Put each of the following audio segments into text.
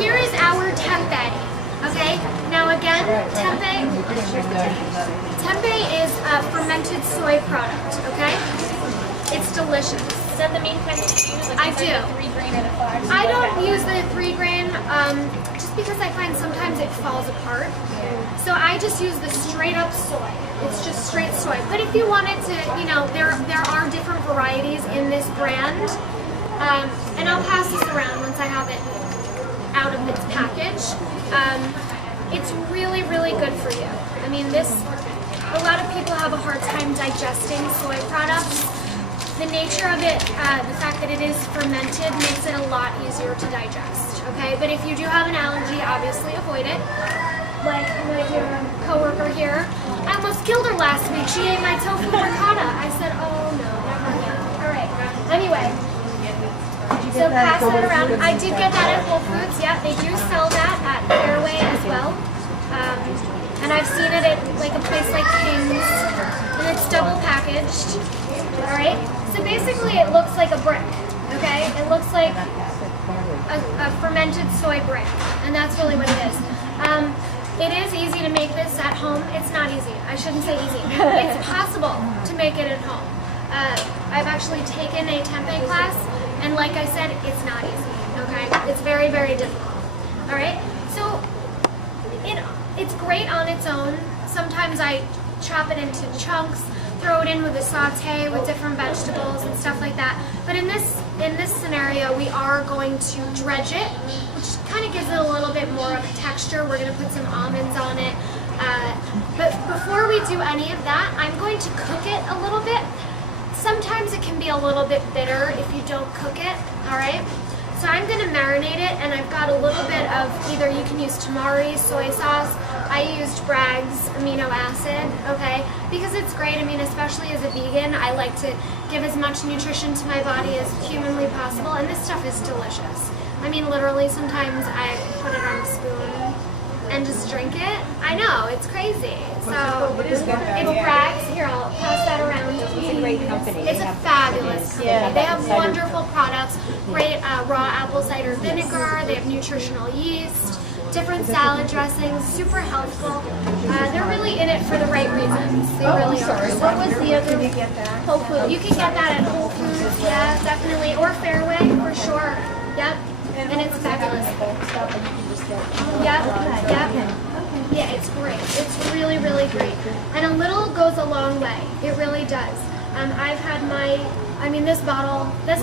here is our tempeh. Okay, now again, tempeh is a fermented soy product, okay? It's delicious. Is that the main kind that you use? Like I do. The 3 grain or the 5? I don't use the 3 grain just because I find sometimes it falls apart. So I just use the straight up soy. It's just straight soy. But if you wanted to, you know, there are different varieties in this brand. And I'll pass this around once I have it out of its package. It's really, really good for you. I mean, a lot of people have a hard time digesting soy products. The nature of it, the fact that it is fermented, makes it a lot easier to digest, okay? But if you do have an allergy, obviously avoid it. Like my dear coworker here, I almost killed her last week. She ate my tofu ricotta. I said, oh no, never again. All right, anyway. So pass that around. I did get that at Whole Foods. Yeah, they do sell that at Fairway as well. And I've seen it at like a place like King's, and it's double packaged. All right. So basically, it looks like a brick. Okay, it looks like a fermented soy brick, and that's really what it is. It is easy to make this at home. It's not easy. I shouldn't say easy. It's possible to make it at home. I've actually taken a tempeh class. And like I said, it's not easy, okay? It's very, very difficult, all right? So it's great on its own. Sometimes I chop it into chunks, throw it in with a saute with different vegetables and stuff like that. But in this scenario, we are going to dredge it, which kind of gives it a little bit more of a texture. We're gonna put some almonds on it. But before we do any of that, I'm going to cook it a little bit. Sometimes it can be a little bit bitter if you don't cook it, all right? So I'm gonna marinate it, and I've got a little bit of either you can use tamari, soy sauce. I used Bragg's amino acid, okay? Because it's great, I mean, especially as a vegan, I like to give as much nutrition to my body as humanly possible, and this stuff is delicious. I mean, literally, sometimes I put it on a spoon and just drink it. I know, it's crazy. So it's Bragg's. Here, I'll pass that around. It's a great company. It's a fabulous company. Yeah, they have wonderful products, great raw apple cider vinegar, they have nutritional yeast, different salad dressings, super healthful. They're really in it for the right reasons. They really are. What was the other? Did you get that? Whole Foods. You can get that at Whole Foods, yeah, definitely. Or Fairway, for sure. Yep. And it's fabulous. Yep. Yeah, it's great. It's really, really great. And a little goes a long way. It really does. I've had this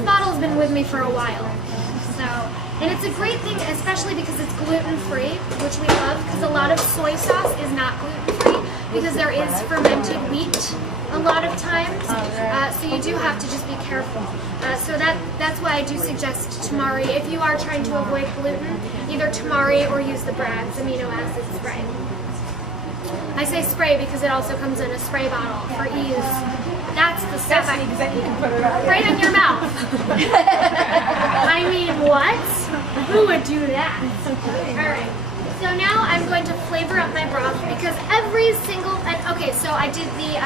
bottle's been with me for a while. So, and it's a great thing, especially because it's gluten-free, which we love, because a lot of soy sauce is not gluten-free, because there is fermented wheat a lot of times. So you do have to just be careful. So that's why I do suggest tamari. If you are trying to avoid gluten, either tamari or use the Bragg's amino acid spray. I say spray because it also comes in a spray bottle for ease. That's the stuff I you can put it right in your mouth. I mean, what? Who would do that? All right. So now I'm going to flavor up my broth because every single, okay, so I did the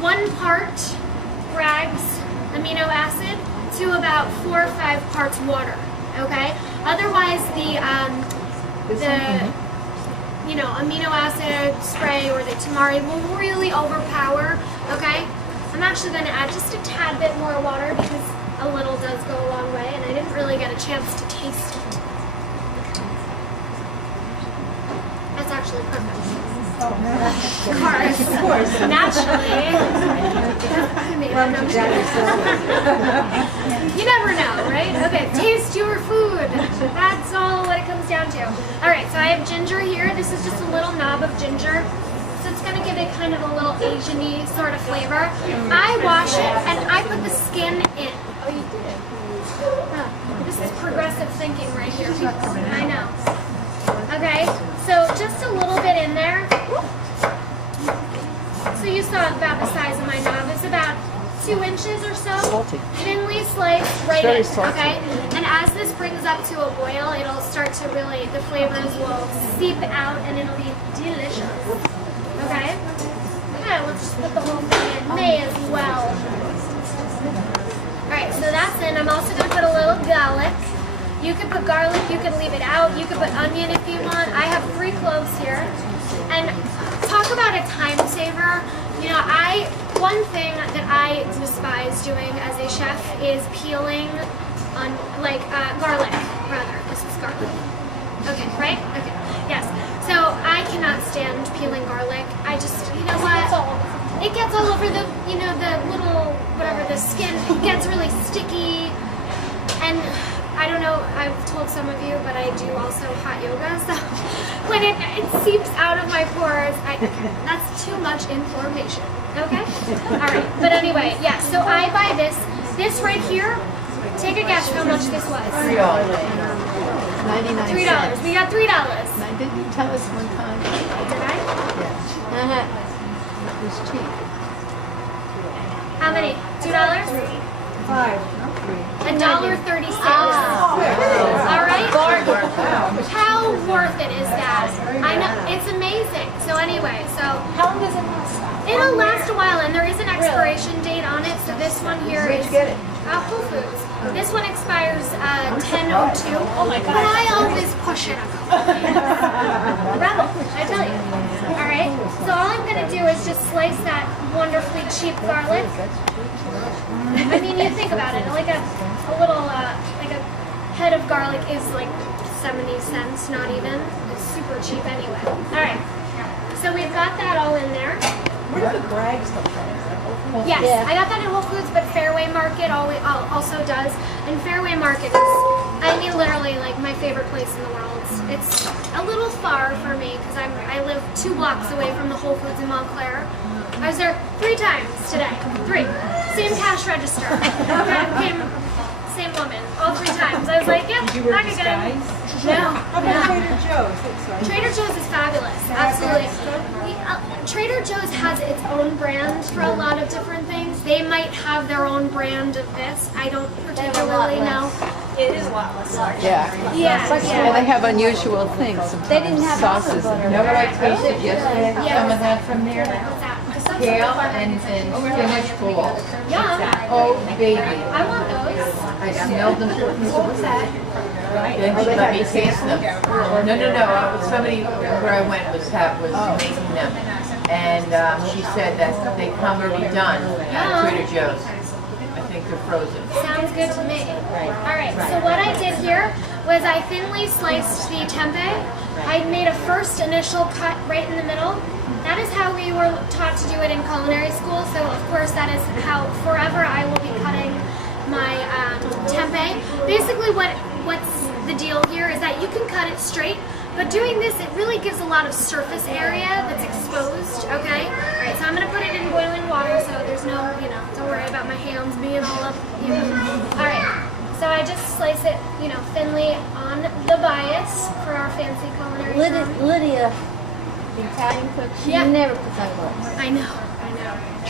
1 part Bragg's amino acid to about 4 or 5 parts water, okay? Otherwise the amino acid spray or the tamari will really overpower, okay? I'm actually going to add just a tad bit more water because a little does go a long way, and I didn't really get a chance to taste it. That's actually perfect. Of course, naturally. You never know, right? Okay, taste your food. That's all what it comes down to. All right, so I have ginger here. This is just a little knob of ginger. So it's going to give it kind of a little Asian-y sort of flavor. I wash it and I put the skin in. Oh, you did? This is progressive thinking right here, people. I know. Okay, so just a little bit in there. So you saw about the size of my knob. It's about 2 inches or so. Salty. Thinly sliced right in, okay? And as this brings up to a boil, it'll start to really, the flavors will seep out and it'll be delicious. Okay? Okay, let's just put the whole thing in. May as well. Alright, so that's in. I'm also going to put a little garlic. You could put garlic, you could leave it out. You could put onion if you want. I have 3 cloves here. And talk about a time saver. You know, one thing that I despise doing as a chef is peeling on garlic, rather. This is garlic. Okay, right? Okay, yes. So I cannot stand peeling garlic. I just, you know what? It gets all over the, you know, the little, whatever, the skin. It gets really sticky. And I don't know, I've told some of you, but I do also hot yoga. So when it seeps out of my pores, that's too much information. Okay? All right. But anyway, yeah. So I buy this. This right here. Take a guess how much this was. $3. 99 $3. cents. We got $3. Didn't you tell us one time? Did I? Yeah. It was cheap. How many? $2? $1.36. All right. How worth it is that? I know it's amazing. So anyway, How long does it last? it'll last a while, and there is an expiration date on it. So this one here Where'd is you get it? Whole Foods. This one expires 10/02. Oh my God. But I always push it a couple days. Rebel, I tell you. All right. So all I'm gonna do is just slice that wonderfully cheap garlic. I mean, you think about it. Like a little like a head of garlic is like 70 cents, not even. It's super cheap anyway. All right. So we've got that all in there. Where do the Brags come from? Yes, Yeah. I got that at Whole Foods, but Fairway Market also does. And Fairway Market is, I mean, literally like my favorite place in the world. It's a little far for me because I live 2 blocks away from the Whole Foods in Montclair. I was there 3 times today. 3. Same cash register. Same woman. All 3 times. I was like, yep, Did you wear back again. disguise? No. How about Trader Joe's? Trader Joe's is fabulous, absolutely. Trader Joe's has its own brand for a lot of different things. They might have their own brand of this. I don't particularly know. It is a lot less large. Yeah. Yeah, And yeah. they have unusual things sometimes. They didn't have sauces. You know what I tasted yesterday? Yeah. Someone had from there? What's that? Kale and spinach balls. Yum. Oh, baby. I want those. I smelled them. What's that? Then she let me taste them. No. Somebody where I went was making them. And she said that they come already done at Trader Joe's. I think they're frozen. Sounds good to me. All right, so what I did here was I thinly sliced the tempeh. I made a first initial cut right in the middle. That is how we were taught to do it in culinary school, so of course that is how forever I will be cutting my tempeh. Basically what's the deal here is that you can cut it straight, but doing this, it really gives a lot of surface area that's exposed, okay? All right, so I'm gonna put it in boiling water, so there's no, don't worry about my hands being all up, All right, so I just slice it, thinly on the bias for our fancy culinary term. Lydia, the Italian cook, she never puts on gloves. I know.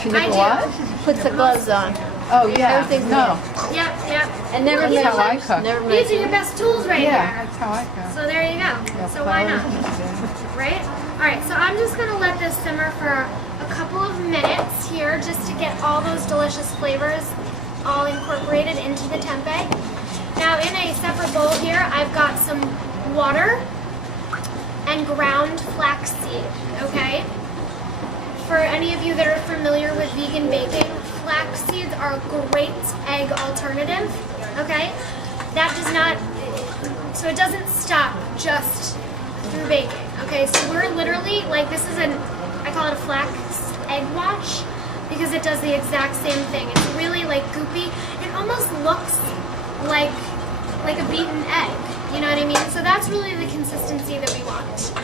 She never what? Puts the gloves on. Oh, yeah. Everything's No. Yep. And never Well, you makes know how I what? cook. Never These makes are your best tools right Yeah, here. that's how I go. So there you go. So why not? Right? All right, so I'm just gonna let this simmer for a couple of minutes here just to get all those delicious flavors all incorporated into the tempeh. Now in a separate bowl here, I've got some water and ground flaxseed, okay? For any of you that are familiar with vegan baking, flax seeds are a great egg alternative, okay? That does not, so it doesn't stop just through baking, okay? So we're literally, this is I call it a flax egg wash because it does the exact same thing. It's really goopy. It almost looks like a beaten egg, you know what I mean? So that's really the consistency that we want,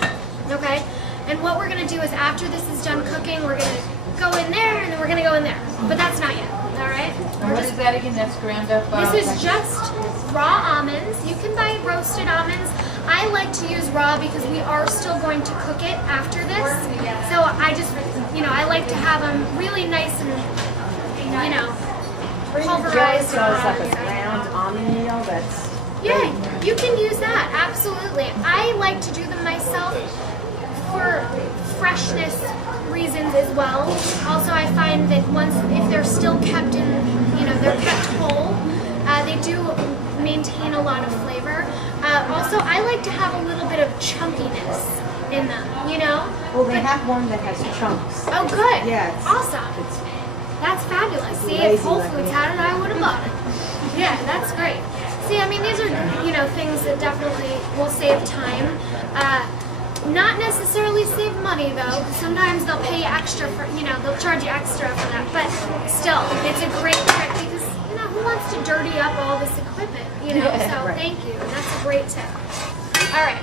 okay? And what we're gonna do is after this is done cooking, we're gonna go in there and then we're gonna go in there. But that's not yet, all right? What is that again? That's ground up? This is just raw almonds. You can buy roasted almonds. I like to use raw because we are still going to cook it after this. So I just, I like to have them really nice and, pulverized. like a ground almond meal that's... Yeah, you can use that, absolutely. I like to do them myself for freshness reasons as well. Also, I find that if they're still kept in, they're kept whole, they do maintain a lot of flavor. Also, I like to have a little bit of chunkiness in them, you know? Well, they have one that has chunks. Oh, good. Yeah, it's Awesome. That's fabulous. See, if lazy Whole like Foods me. had it, I would have bought it. Yeah, that's great. See, I mean, these are, you know, things that definitely will save time. Not necessarily save money, though. Sometimes they'll pay you extra for, you know, they'll charge you extra for that. But still, it's a great trick because, you know, who wants to dirty up all this equipment, you know? Yeah, So right. thank you. That's a great tip. All right.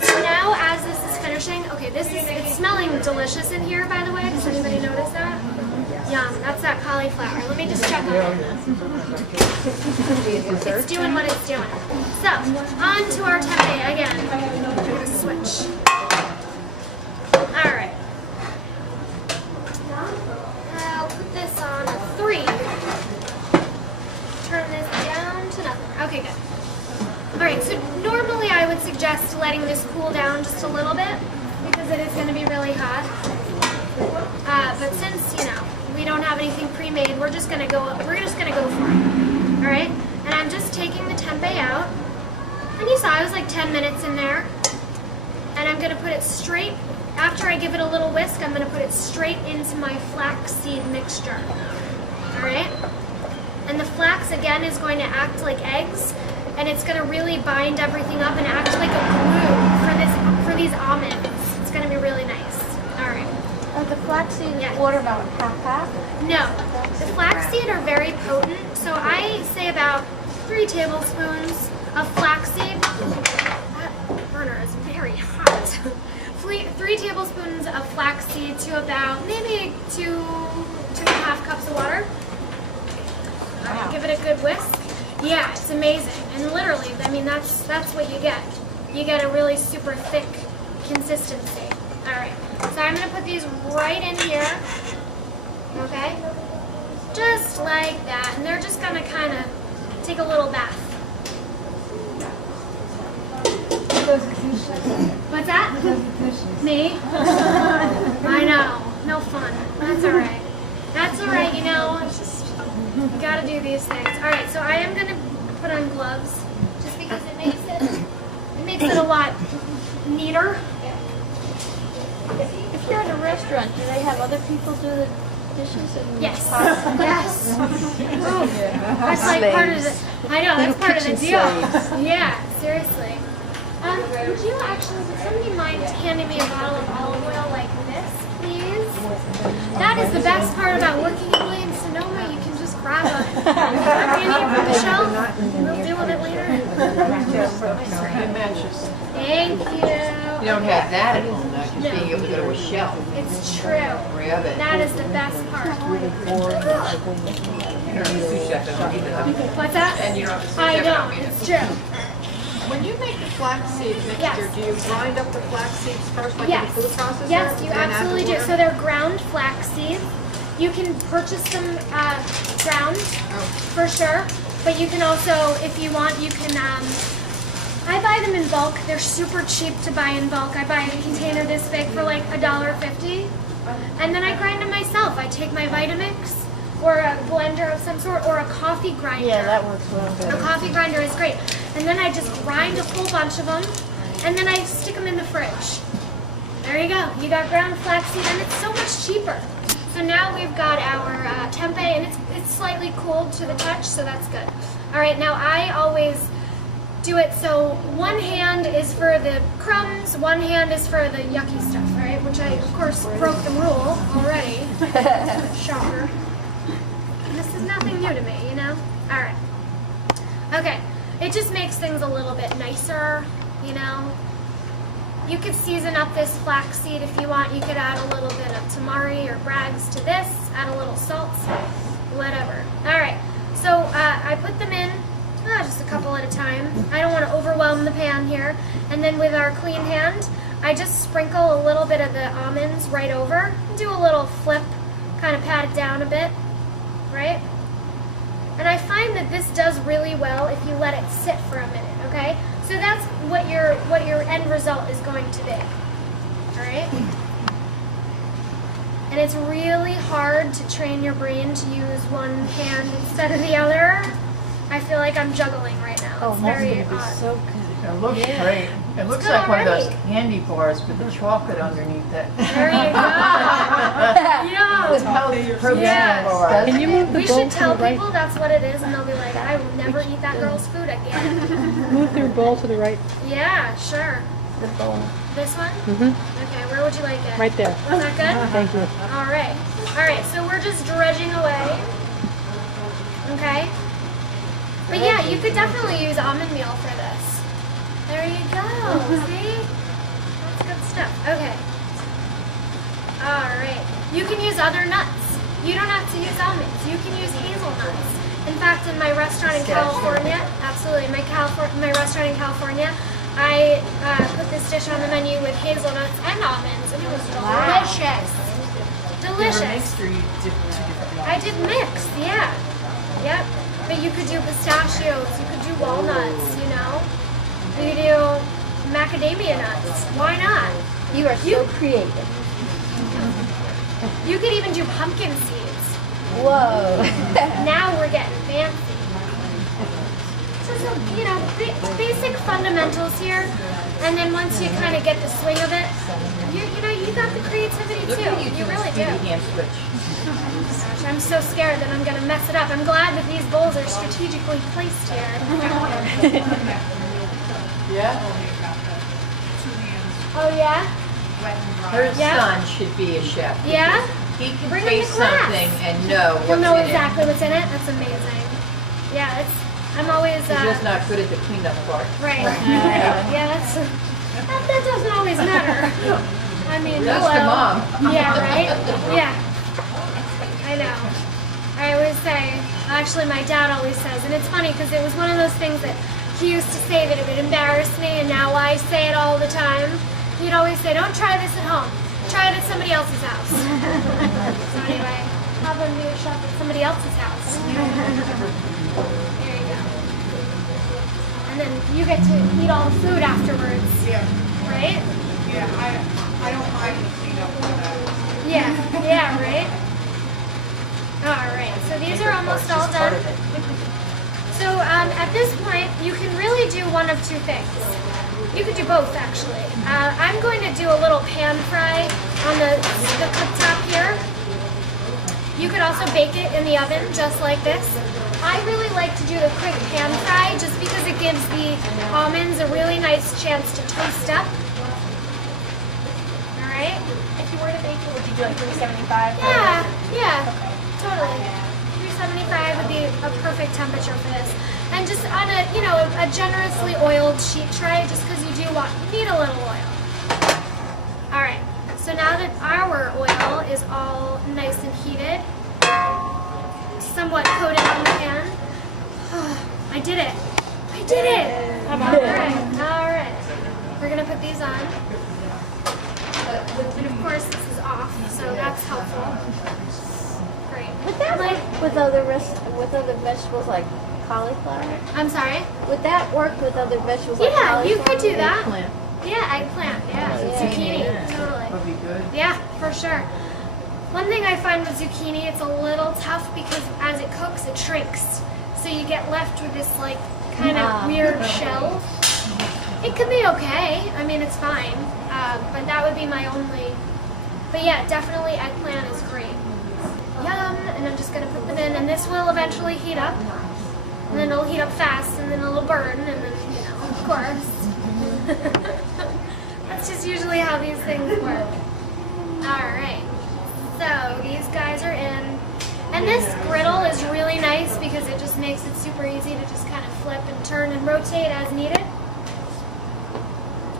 So now, as this is finishing, okay, it's smelling delicious in here, by the way. Does anybody notice that? Yum, that's that cauliflower. Let me just check on it. It's doing what it's doing. So, on to our tempeh again. We're gonna switch. Alright. I'll put this on a 3. Turn this down to nothing. Okay, good. Alright, so normally I would suggest letting this cool down just a little bit because it is going to be really hot. But since, you know, we don't have anything pre-made, we're just gonna go for it. Alright? And I'm just taking the tempeh out. And you saw I was like 10 minutes in there. And I'm gonna put it straight, after I give it a little whisk, I'm gonna put it straight into my flaxseed mixture. Alright? And the flax again is going to act like eggs, and it's gonna really bind everything up and act like a glue for these almonds. It's gonna be really nice. Alright. Are the flaxseed Yeah. watermelon half? No, the flaxseed are very potent, so I say about 3 tablespoons of flaxseed. That burner is very hot. 3 tablespoons of flaxseed to about maybe 2.5 cups of water. Give it a good whisk. Yeah, it's amazing, and literally, I mean that's what you get. You get a really super thick consistency. All right. So I'm going to put these right in here, okay? Just like that. And they're just going to kind of take a little bath. What's that? Me? I know. No fun. That's all right. That's all right, you know. It's just, you got to do these things. All right, so I am going to put on gloves just because it makes it a lot neater. If you're at a restaurant, do they have other people do the dishes? And Yes. Yes. Oh, that's like part of the. I know that's part of the deal. Yeah. Seriously. Would you actually? Would somebody mind handing me a bottle of olive oil like this, please? That is the best part about working in Williams-Sonoma. You can just grab a candy from the shelf. We'll deal with it later. It matches. Thank you. You don't have that at home, though, just being able to go to a shelf. It's true. Grab it. That is the best part. What's that? And you don't have to I sous chef it. don't. It's true. When you make the flaxseed mixture, Yes. do you grind up the flax seeds first, like Yes. in the food processor? Yes, you then add the absolutely do. water? So they're ground flax seeds. You can purchase them ground for sure, but you can also, if you want, you can. I buy them in bulk. They're super cheap to buy in bulk. I buy a container this big for like $1.50, and then I grind them myself. I take my Vitamix or a blender of some sort or a coffee grinder. Yeah, that works well. A coffee grinder is great. And then I just grind a whole bunch of them, and then I stick them in the fridge. There you go. You got ground flaxseed, and it's so much cheaper. So now we've got our tempeh, and it's slightly cooled to the touch, so that's good. All right, now I always do it so one hand is for the crumbs, one hand is for the yucky stuff, right? Which I, of course, broke the rule already. Shocker. This is nothing new to me, you know? All right. Okay. It just makes things a little bit nicer, you know? You could season up this flaxseed if you want. You could add a little bit of tamari or Bragg's to this, add a little salt, whatever. All right. So I put them in just a couple at a time. I don't want to overwhelm the pan here. And then with our clean hand, I just sprinkle a little bit of the almonds right over. Do a little flip, kind of pat it down a bit, right? And I find that this does really well if you let it sit for a minute, okay? So that's what your end result is going to be, all right? And it's really hard to train your brain to use one hand instead of the other. I feel like I'm juggling right now. Oh, It's that's very going to be odd. so good. It looks great. It looks good like one of those already. candy bars with the chocolate underneath it. There you go. Yeah. Yeah. Can you move the We bowl should to tell the right? people that's what it is, and they'll be like, I will never eat that girl's food again. Move your bowl to the right. Yeah, sure. The bowl. This one? Mm-hmm. Okay, where would you like it? Right there. Is that good? Thank you. All right. All right, so we're just dredging away. Okay? But yeah, you could definitely use almond meal for this. There you go. See? That's good stuff. Okay. All right. You can use other nuts. You don't have to use almonds. You can use hazelnuts. In fact, in my restaurant in California, absolutely, my restaurant in California, I put this dish on the menu with hazelnuts and almonds, and it was delicious. Delicious. I did mix, yeah. Yep. But you could do pistachios, you could do walnuts, you know? You could do macadamia nuts. Why not? You are so creative. You could even do pumpkin seeds. Whoa. Now we're getting fancy. So you know, basic fundamentals here. And then once you kind of get the swing of it, you know, you got the creativity too. You really do. Hand switch. Gosh, I'm so scared that I'm going to mess it up. I'm glad that these bowls are strategically placed here. Yeah. Oh, yeah? Her Yeah. son should be a chef. Yeah? He can Bring him taste to class. something and know what's You'll know in exactly what's in it? That's amazing. Yeah, I'm always... it. He's just not good at the cleanup part. Right. Yeah, that doesn't always matter. I mean, That's hello. the mom. Yeah, right? Yeah. I know. I always say, actually my dad always says, and it's funny because it was one of those things that he used to say that it would embarrass me, and now I say it all the time. He'd always say, don't try this at home. Try it at somebody else's house. So anyway, have him be a chef at somebody else's house. There you go. And then you get to eat all the food afterwards. Yeah, Right? yeah, I don't mind the cleanup for that. Yeah, right? Alright, so these are almost all done. So at this point, you can really do one of two things. You could do both, actually. I'm going to do a little pan fry on the cooktop here. You could also bake it in the oven, just like this. I really like to do the quick pan fry just because it gives the almonds a really nice chance to toast up. Alright? If you were to bake it, would you do like 375? Yeah, totally. 375 would be a perfect temperature for this. And just on a, you know, a generously oiled sheet tray, just because you need a little oil. All right, so now that our oil is all nice and heated, somewhat coated on the pan, I did it. I did it. All right. We're gonna put these on. And of course, this is off, so that's helpful. Great. Would that work with other vegetables like cauliflower? I'm sorry? Would that work with other vegetables like Yeah, cauliflower? you could do that. Eggplant Yeah, eggplant. Yeah, zucchini. Totally. would be good. Yeah, for sure. One thing I find with zucchini, it's a little tough because as it cooks, it shrinks. So you get left with this like kind of weird shell. It could be okay. I mean, it's fine. But that would be my only. But yeah, definitely eggplant is great. Yum! And I'm just gonna put them in, and this will eventually heat up. And then it'll heat up fast, and then it'll burn, and then, you know, of course. That's just usually how these things work. Alright, so these guys are in. And this griddle is really nice because it just makes it super easy to just kind of flip and turn and rotate as needed.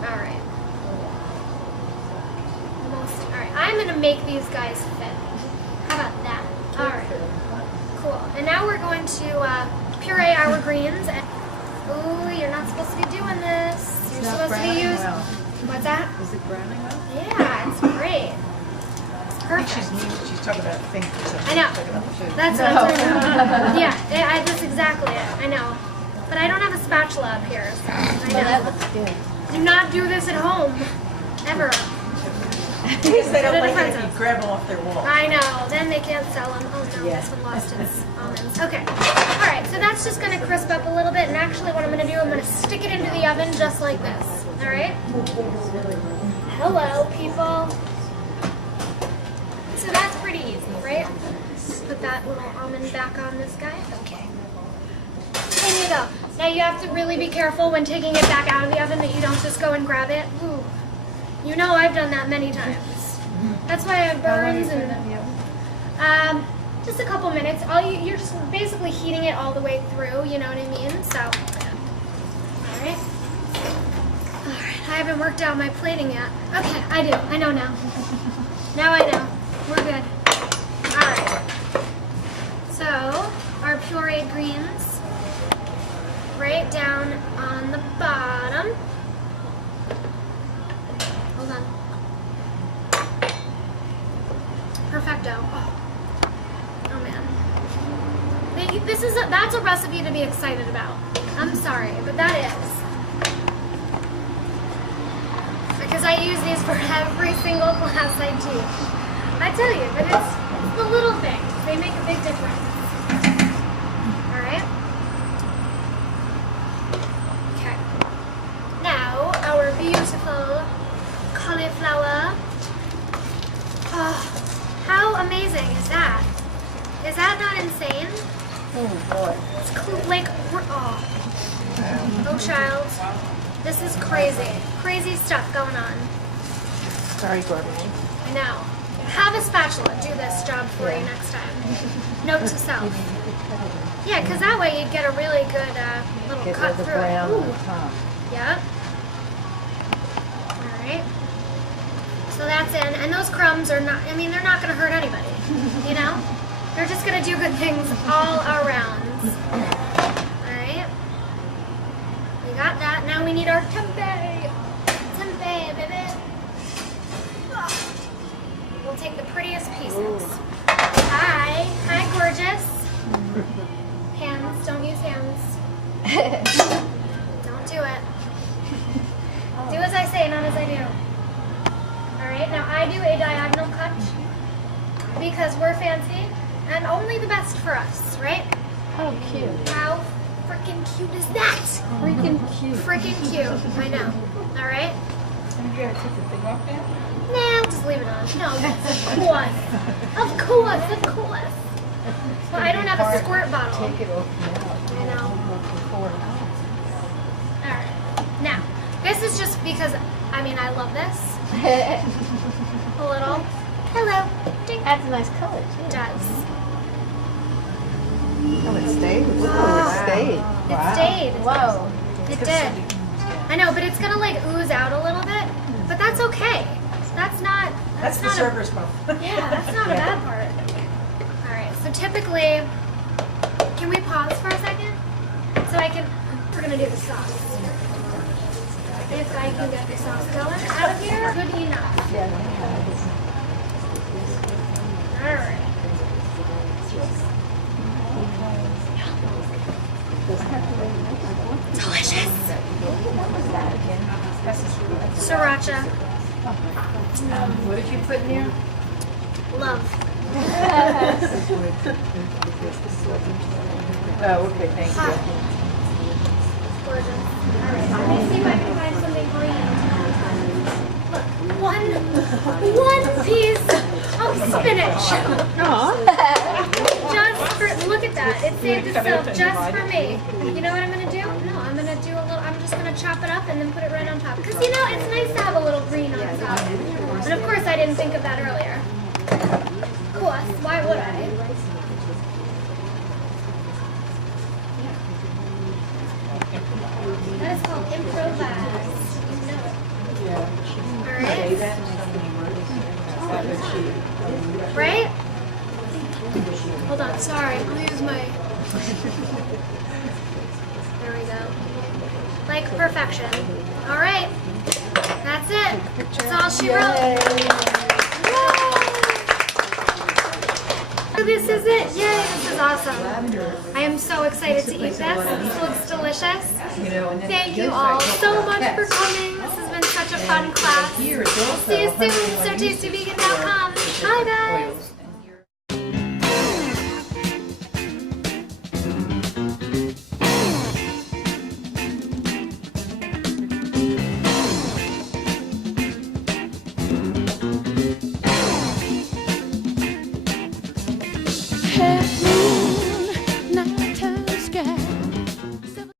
Alright. Alright, I'm going to make these guys fit. How about that? Alright. Cool. And now we're going to puree our greens. Ooh, you're not supposed to be doing this. You're supposed to be using... What's that? Is it browning well? Yeah, it's great. It's perfect. She's talking about fingers. I know. That's what I'm talking about. Yeah, that's exactly it. I know. But I don't have a spatula up here, so I know. That looks good. Do not do this at home. Ever. Because they don't Put it like in it if front you of- grab them off their wall. I know. Then they can't sell them. Oh no, this one lost its almonds. Okay. Alright, so that's just going to crisp up a little bit, and actually what I'm going to do, I'm going to stick it into the oven just like this. Alright? Hello, people. So that's pretty easy, right? Put that little almond back on this guy. Okay. There you go. Now you have to really be careful when taking it back out of the oven that you don't just go and grab it. Ooh. You know I've done that many times. That's why I have burns and just a couple minutes. You're just basically heating it all the way through, you know what I mean? So, alright. Alright, I haven't worked out my plating yet. Okay, I do. I know now. Now I know. We're good. Alright. So, our pureed greens right down on the bottom. Hold on. Perfecto. Oh man. That's a recipe to be excited about. I'm sorry, but that is. Because I use these for every single class I teach. I tell you, but it's the little things. They make a big difference. Alright? Okay. Now, our beautiful cauliflower. Oh, how amazing is that? Is that not insane? Oh boy. It's like, oh child. This is crazy. Crazy stuff going on. Sorry, Gordon. I know. Have a spatula do this job for you next time. Note to self. Yeah, because that way you'd get a really good little Get cut the through brown it. on Ooh. top. Yep. Alright. So that's in. And those crumbs are not, I mean, they're not going to hurt anybody. You know? They're just going to do good things all around. Alright. We got that. Now we need our tempeh. Tempeh, baby. We'll take the prettiest pieces. Ooh. Hi. Hi, gorgeous. Hands. Don't use hands. Don't do it. Do as I say, not as I do. Alright, now I do a diagonal cut because we're fancy and only the best for us, right? Oh, cute. How freaking cute is that? Freaking cute. Freaking cute. I know. Alright? And you gotta take the thing off now? No, just leave it on. No, of course. Of course, of course. Well, I don't have a squirt bottle. Take it off now. I know. Alright. Now, this is just because, I mean, I love this. A little. Hello. Ding. That's a nice color, It too. does. Oh, it stayed? Wow. It stayed. It stayed. Whoa. It did. I know, but it's gonna like ooze out a little bit. But that's okay. That's not. That's the not server's fault. Yeah, that's not a bad part. All right. So typically, can we pause for a second? So I can. We're gonna do the sauce. If I can get the sauce going out of here, good enough. All right. Delicious. Sriracha. What did you put in there? Love. Oh, okay, thank Hot. you. Gorgeous. Alright, let me see if I can find something green. Look, one piece of spinach. Just for, look at that. It saved itself just for me. You know what I'm going to do? No, I'm going to do a little, I'm just going to chop it up and then put it right on top. Because, you know, it's nice to have a little green on top. And of course, I didn't think of that earlier. Of course, why would I? That is called improvise. You know it. Alright? Right? Hold on, sorry. I'll use my... There we go. Like perfection. Alright. That's it. That's all she wrote. So this is it. Yay, this is awesome. I am so excited to eat this. This looks delicious. Thank you all so much for coming. This has been such a fun class. See you soon. SoTastyVegan.com. Bye guys.